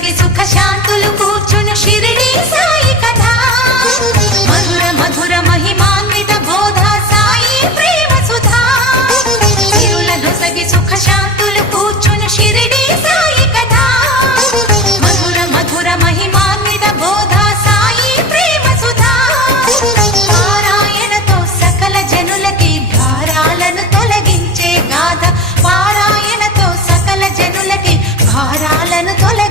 కలిగి సుఖ శాంతులు కూర్చును షిరిడి సాయి కథ. మధుర మధుర మహిమాన్విత బోధ సాయి ప్రేమ సుధా. తిరుల దొసగి సుఖ శాంతులు కూర్చును షిరిడి సాయి కథ. మధుర మధుర మహిమాన్విత బోధ సాయి ప్రేమ సుధా. పారాయణతో సకల జనులకి భారాలను తొలగించే గాథ. పారాయణతో సకల జనులకి భారాలను తొలగి